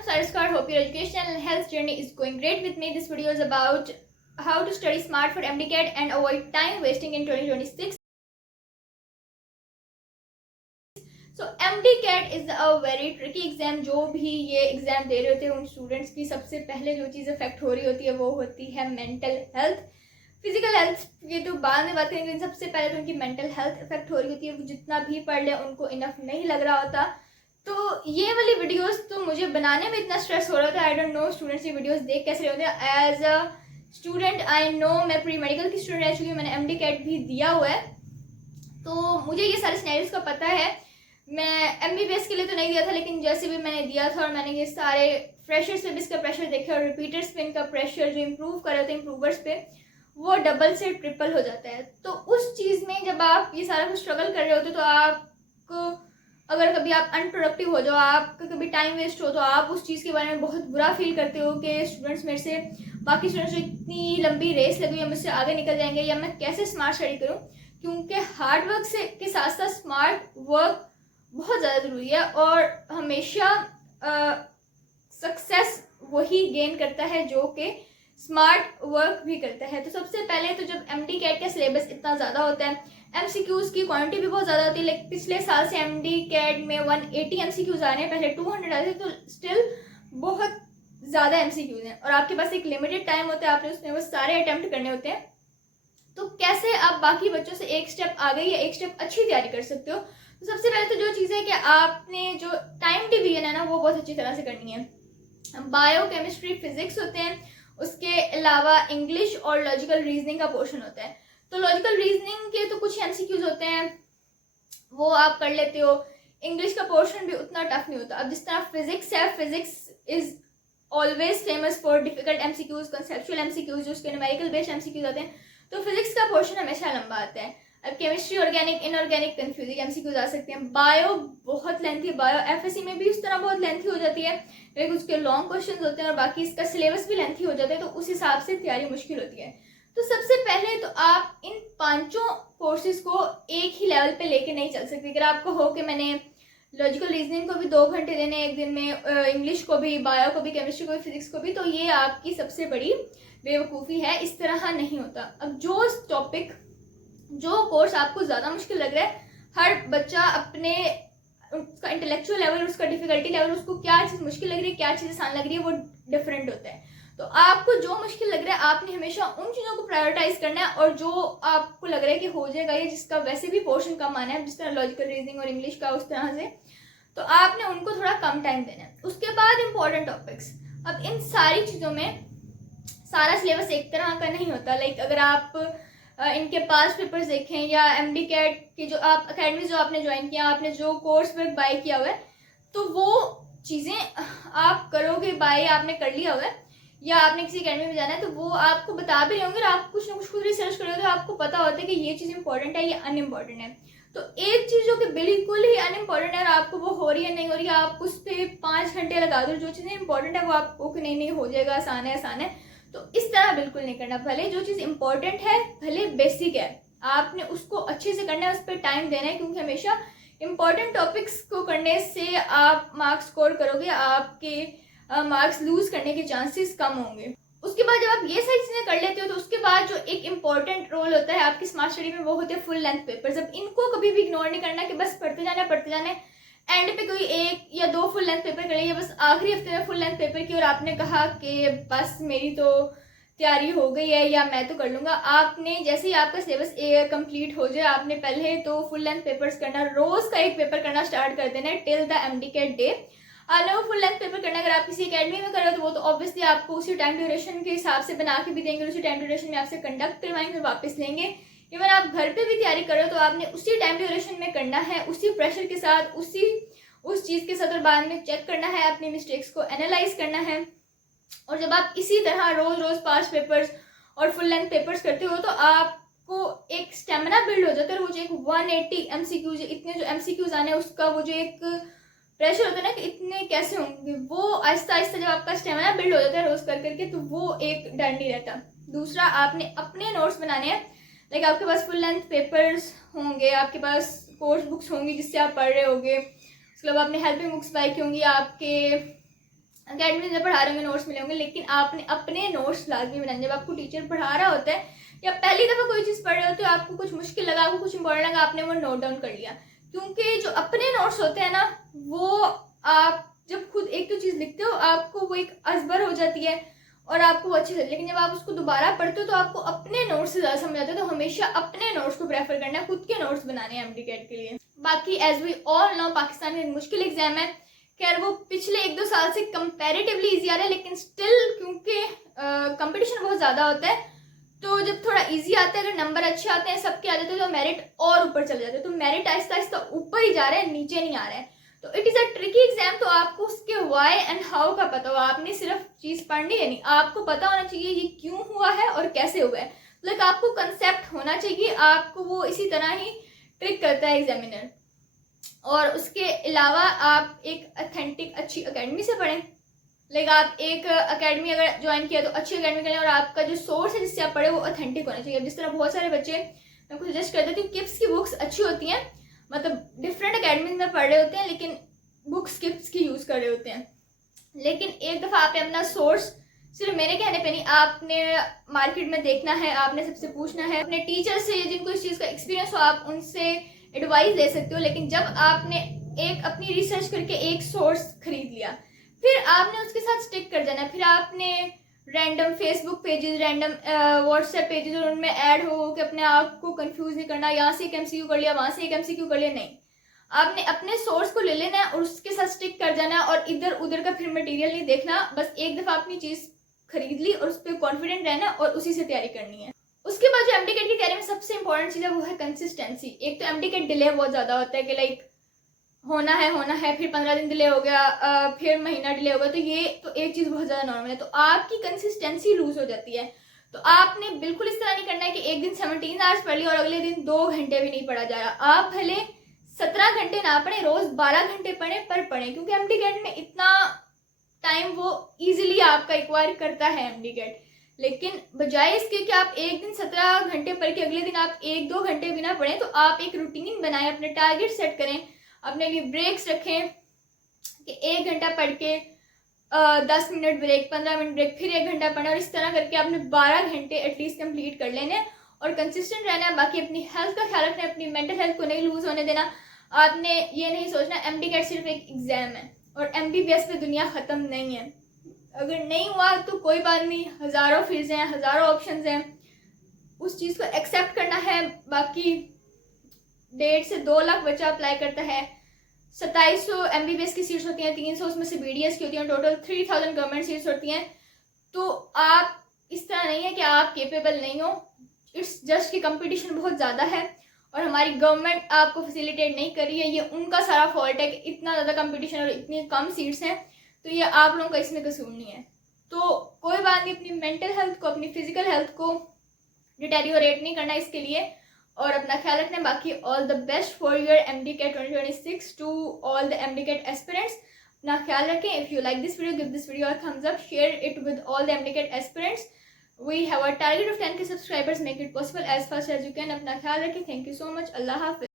I'm Sariskar. Hope your educational and health journey is going great with me. This video is about how to study smart for MDCAT and avoid time wasting in 2026. So MDCAT is a very tricky exam. जो भी ये exam दे रहे होते हैं उन students की सबसे पहले जो चीज़ अफेक्ट हो रही होती है वो होती है मेंटल हेल्थ. फिजिकल हेल्थ की तो बाद में बात करेंगे, लेकिन सबसे पहले तो उनकी मेंटल हेल्थ अफेक्ट हो रही होती है. वो जितना भी पढ़ ले उनको इनफ नहीं लग रहा होता. तो ये वाली वीडियोस तो मुझे बनाने में इतना स्ट्रेस हो रहा था. आई डोंट नो स्टूडेंट्स ये वीडियोस देख कैसे रहे होते हैं. As a student I know, मैं प्री मेडिकल की स्टूडेंट रह चुकी हूँ, मैंने MDCAT भी दिया हुआ है, तो मुझे ये सारे सिनेरियोस का पता है. मैं MBBS के लिए तो नहीं दिया था, लेकिन जैसे भी मैंने दिया था और मैंने ये सारे फ्रेशर्स पे भी इसका प्रेशर देखे और रिपीटर्स पे इनका प्रेशर जो इम्प्रूव कर रहे थे इम्प्रूवर्स पे वो डबल से ट्रिपल हो जाता है. तो उस चीज़ में जब आप ये सारा कुछ स्ट्रगल कर रहे होते तो आपको अगर कभी आप अनप्रोडक्टिव हो जाओ, आपका कभी टाइम वेस्ट हो, तो आप उस चीज़ के बारे में बहुत बुरा फील करते हो कि स्टूडेंट्स मेरे से बाकी स्टूडेंट्स को इतनी लंबी रेस लगी या मुझसे आगे निकल जाएंगे या मैं कैसे स्मार्ट स्टडी करूँ. क्योंकि हार्ड वर्क से के साथ साथ स्मार्ट वर्क बहुत ज़्यादा ज़रूरी है और हमेशा सक्सेस वही गेन करता है जो कि स्मार्ट वर्क भी करता है. तो सबसे पहले तो जब MDCAT का सिलेबस इतना ज़्यादा होता है, MCQs की क्वांटिटी भी बहुत ज़्यादा होती है. लाइक पिछले साल से MDCAT में 180 MCQs आ रहे हैं, पहले 200 आए थे, तो स्टिल बहुत ज़्यादा MCQs हैं और आपके पास एक लिमिटेड टाइम होता है, आपने उसमें वो सारे अटैम्प्ट करने होते हैं. तो कैसे आप बाकी बच्चों से एक स्टेप आगे या एक स्टेप अच्छी तैयारी कर सकते हो. तो सबसे पहले तो जो चीज़ है कि आपने जो टाइम डिवीजन है ना वो बहुत अच्छी तरह से करनी है. बायो, केमिस्ट्री, फिजिक्स होते हैं, उसके अलावा इंग्लिश और लॉजिकल रीजनिंग का पोर्शन होता है. तो लॉजिकल रीजनिंग के तो कुछ MCQs होते हैं वो आप कर लेते हो. इंग्लिश का पोर्शन भी उतना टफ नहीं होता. अब जिस तरह फिजिक्स है, physics is always famous for difficult MCQs, conceptual MCQs, जो उसके न्यूमेरिकल बेस्ड MCQs आते हैं, तो फिजिक्स का पोर्शन हमेशा लंबा आता है. अब chemistry, organic, inorganic, confusing MCQs आ सकते हैं. बायो बहुत लेंथी, बायो FSC में भी उस तरह बहुत लेंथी हो जाती है, लेकिन उसके लॉन्ग क्वेश्चन होते हैं और बाकी इसका सिलेबस भी लेंथी हो जाता है, तो उस हिसाब से तैयारी मुश्किल होती है. तो सबसे पहले तो आप इन पांचों कोर्सेज को एक ही लेवल पे लेके नहीं चल सकते. अगर आपको हो कि मैंने लॉजिकल रीजनिंग को भी 2 घंटे देने एक दिन में, इंग्लिश को भी, बायो को भी, केमिस्ट्री को भी, फिजिक्स को भी, तो ये आपकी सबसे बड़ी बेवकूफ़ी है. इस तरह नहीं होता. अब जो टॉपिक, जो कोर्स आपको ज़्यादा मुश्किल लग रहा है, हर बच्चा अपने उसका इंटेलेक्चुअल लेवल, उसका डिफिकल्टी लेवल, उसको क्या चीज़ मुश्किल लग रही है, क्या चीज़ आसान लग रही है, वो डिफरेंट होता है. तो आपको जो मुश्किल लग रहा है आपने हमेशा उन चीज़ों को प्रायोरिटाइज करना है, और जो आपको लग रहा है कि हो जाएगा ये, जिसका वैसे भी पोर्शन कम आना है, जिस तरह लॉजिकल रीजनिंग और इंग्लिश का उस तरह से, तो आपने उनको थोड़ा कम टाइम देना है. उसके बाद इंपॉर्टेंट टॉपिक्स. अब इन सारी चीज़ों में सारा सिलेबस एक तरह का नहीं होता. लाइक अगर आप इनके पास पेपर्स देखें या MDCAT की जो आप अकेडमी जो आपने ज्वाइन किया, आपने जो कोर्स वर्क बाय किया हुआ है, तो वो चीज़ें आप करोगे, बाय आपने कर लिया हुआ है या आपने किसी अकेडमी में जाना है, तो वो आपको बता भी रहे होंगे और आप कुछ ना कुछ खुद रिसर्च करोगे तो आपको पता होता है कि ये चीज़ इंपॉर्टेंट है, ये अनइम्पॉर्टेंट है. तो एक चीज़ जो कि बिल्कुल ही अनइम्पॉर्टेंट है और आपको वो हो रही है नहीं हो रही है, आप उस पर 5 घंटे लगा दो. जो चीज़ें इंपॉर्टेंट है वो आपको कि नहीं हो जाएगा, आसान है, आसान है, तो इस तरह बिल्कुल नहीं करना. भले जो चीज़ इंपॉर्टेंट है, भले बेसिक है, आपने उसको अच्छे से करना है, उस पर टाइम देना है, क्योंकि हमेशा इंपॉर्टेंट टॉपिक्स को करने से आप मार्क्स स्कोर करोगे, आपके मार्क्स लूज करने के चांसेस कम होंगे. उसके बाद जब आप ये सारी चीज़ें कर लेते हो, तो उसके बाद जो एक इंपॉर्टेंट रोल होता है आपकी स्मार्ट स्टडी में, वो होते हैं फुल लेंथ पेपर्स. अब इनको कभी भी इग्नोर नहीं करना कि बस पढ़ते जाना है, एंड पे कोई 1 या 2 फुल लेंथ पेपर कर लिया, बस आखिरी हफ्ते में फुल लेंथ पेपर की और आपने कहा कि बस मेरी तो तैयारी हो गई है या मैं तो कर लूँगा. आपने जैसे ही आपका सिलेबस कंप्लीट हो जाए, आपने पहले तो फुल लेंथ पेपर्स करना, रोज़ का एक पेपर करना स्टार्ट कर देना है टिल द MDCAT डे. आने वो फुल लेंथ पेपर करना. अगर आप किसी अकेडमी में कर रहे हो तो वो तो ऑब्वियसली आपको उसी टाइम ड्यूरेशन के हिसाब से बना के भी देंगे, उसी टाइम ड्यूरेशन में आपसे कंडक्ट करवाएंगे और वापस लेंगे. इवन आप घर पे भी तैयारी करो तो आपने उसी टाइम ड्यूरेशन में करना है, उसी प्रेशर के साथ, उस चीज़ के साथ, और बाद में चेक करना है, अपनी मिस्टेक्स को एनालाइज करना है. और जब आप इसी तरह रोज़ पास्ट पेपर्स और फुल लेंथ पेपर्स करते हो, तो आपको एक स्टेमिना बिल्ड हो जाता है. और वो जो एक 180 MCQs, इतने जो MCQs आने, उसका वो जो एक प्रेशर होता है ना कि इतने कैसे होंगे, वो आहिस्ता आहिस्ता जब आपका स्टेमिना बिल्ड हो जाता है रोज़ कर करके, तो वो एक डर नहीं रहता. दूसरा, आपने अपने नोट्स बनाने हैं. लाइक आपके पास फुल लेंथ पेपर्स होंगे, आपके पास कोर्स बुक्स होंगी जिससे आप पढ़ रहे होंगे, उसके बाद आपने हेल्पिंग बुक्स बाय की होंगी, आपके अकेडमी में पढ़ा रहे होंगे, नोट्स मिले होंगे, लेकिन आपने अपने नोट्स लाजमी बनाने। जब आपको टीचर पढ़ा रहा होता है या पहली दफ़ा कोई चीज़ पढ़ रहे हो तो आपको कुछ मुश्किल लगा, आपको कुछ इंपॉर्टेंट लगा, आपने वो नोट डाउन कर लिया। क्योंकि जो अपने नोट्स होते हैं ना, वो आप जब खुद एक तो चीज़ लिखते हो आपको वो एक अजबर हो जाती है और आपको वो अच्छे से, लेकिन जब आप उसको दोबारा पढ़ते हो तो आपको अपने नोट्स से ज़्यादा समझ आता है। तो हमेशा अपने नोट्स को प्रेफर करना है, खुद के नोट्स बनाने हैं एमडी कैट के लिए। बाकी as we all know Pakistan में मुश्किल एग्जाम है। खैर वो पिछले 1-2 साल से कंपैरेटिवली ईजी आ रहा है, लेकिन स्टिल क्योंकि कंपटीशन बहुत ज़्यादा होता है तो जब थोड़ा इजी आता है, अगर नंबर अच्छे आते हैं, सबके आ जाते हैं, तो मेरिट और ऊपर चले जाते हैं। तो मेरिट आहिस्ता आहिस्ता ऊपर ही जा रहा है, नीचे नहीं आ रहा है। तो it is a tricky exam. तो आपको उसके वाई एंड हाउ का पता हो, आपने सिर्फ चीज़ पढ़नी है नहीं, आपको पता होना चाहिए ये क्यों हुआ है और कैसे हुआ है। लाइक आपको कंसेप्ट होना चाहिए, आपको वो इसी तरह ही ट्रिक करता है एग्जामिनर। और उसके अलावा आप एक ऑथेंटिक अच्छी अकेडमी से पढ़ें। लाइक आप एक अकेडमी अगर ज्वाइन किया तो अच्छी अकेडमी करें, और आपका जो सोर्स है जिससे आप पढ़े वो ऑथेंटिक होना चाहिए। जिस तरह बहुत सारे बच्चे मैं आपको सजेस्ट कर देती हूँ, किप्स की बुक्स अच्छी होती हैं, मतलब डिफरेंट अकेडमीज में पढ़ रहे होते हैं लेकिन बुक्स किप्स की यूज़ कर रहे होते हैं। लेकिन एक दफ़ा आपने अपना सोर्स, सिर्फ मेरे कहने पे नहीं, आपने मार्केट में देखना है, आपने सबसे पूछना है, अपने टीचर से जिनको इस चीज़ का एक्सपीरियंस हो आप उनसे एडवाइस ले सकते हो। लेकिन जब आपने एक अपनी रिसर्च करके एक सोर्स खरीद लिया, फिर आपने उसके साथ स्टिक कर जाना है। फिर आपने random Facebook pages, random WhatsApp pages और उनमें ऐड हो कि अपने आप को कंफ्यूज नहीं करना, यहाँ से एक एमसीक्यू कर लिया, वहाँ से एक एमसीक्यू कर लिया, नहीं। आपने अपने सोर्स को ले लेना है और उसके साथ स्टिक कर जाना है, और इधर उधर का फिर मटेरियल नहीं देखना। बस एक दफ़ा अपनी चीज़ खरीद ली और उस पर कॉन्फिडेंट रहना और उसी से तैयारी करनी है। उसके बाद जो एमडी कैट की तैयारी में सबसे इंपॉर्टेंट चीज़ है वो है कंसिस्टेंसी। एक तो एमडी कैट डिले बहुत ज़्यादा होता है कि लाइक होना है, फिर 15 दिन डिले हो गया, फिर महीना डिले हो गया, तो ये तो एक चीज़ बहुत ज़्यादा नॉर्मल है। तो आपकी कंसिस्टेंसी लूज हो जाती है। तो आपने बिल्कुल इस तरह नहीं करना है कि एक दिन 17 आवर्स पढ़ लिया और अगले दिन 2 घंटे भी नहीं पढ़ा जा रहा। आप भले 17 घंटे ना पढ़े, रोज़ 12 घंटे पढ़ें, पर पढ़ें, क्योंकि एमडी कैट में इतना टाइम वो ईजिली आपका एक्वायर करता है एमडी कैट। लेकिन बजाय इसके कि आप एक दिन 17 घंटे पढ़ के अगले दिन आप 1-2 घंटे भी ना पढ़ें, तो आप एक रूटीन बनाएं, अपने टारगेट सेट करें, अपने लिए ब्रेक्स रखें कि 1 घंटा पढ़ के 10 मिनट ब्रेक, 15 मिनट ब्रेक, फिर 1 घंटा पढ़ना, और इस तरह करके आपने 12 घंटे एटलीस्ट कंप्लीट कर लेने और कंसिस्टेंट रहना है। बाकी अपनी हेल्थ का ख्याल रखना है, अपनी मेंटल हेल्थ को नहीं लूज होने देना। आपने ये नहीं सोचना एमडी कैट सिर्फ एक एग्जाम है और एमबीबीएस पे दुनिया ख़त्म नहीं है। अगर नहीं हुआ तो कोई बात नहीं, हज़ारों फीस हैं, हज़ारों ऑप्शंस हैं, उस चीज़ को एक्सेप्ट करना है। बाकी 1.5 से 2 लाख बच्चा अप्लाई करता है, 2700 एमबीबीएस की सीट्स होती हैं, 300 उसमें से बीडीएस की होती हैं, टोटल 3000 गवर्नमेंट सीट्स होती हैं। तो आप इस तरह नहीं है कि आप केपेबल नहीं हो, इट्स जस्ट कि कंपटीशन बहुत ज़्यादा है और हमारी गवर्नमेंट आपको फैसिलिटेट नहीं कर रही है। ये उनका सारा फॉल्ट है कि इतना ज़्यादा कंपटीशन और इतनी कम सीट्स हैं, तो ये आप लोगों का इसमें कसूर नहीं है। तो कोई बात नहीं, अपनी मेंटल हेल्थ को, अपनी फिजिकल हेल्थ को डिटेरियोरेट नहीं करना इसके लिए, और अपना ख्याल रखना है। बाकी all the best for your MD CAT 2026 to all the MD CAT aspirants. अपना ख्याल रखें। If you like this video, give this video a thumbs up, share it with all the MD CAT aspirants. We have a target of 10K subscribers, make it possible as fast as you can। अपना ख्याल रखें। Thank you so much. अल्लाह हाफिज़।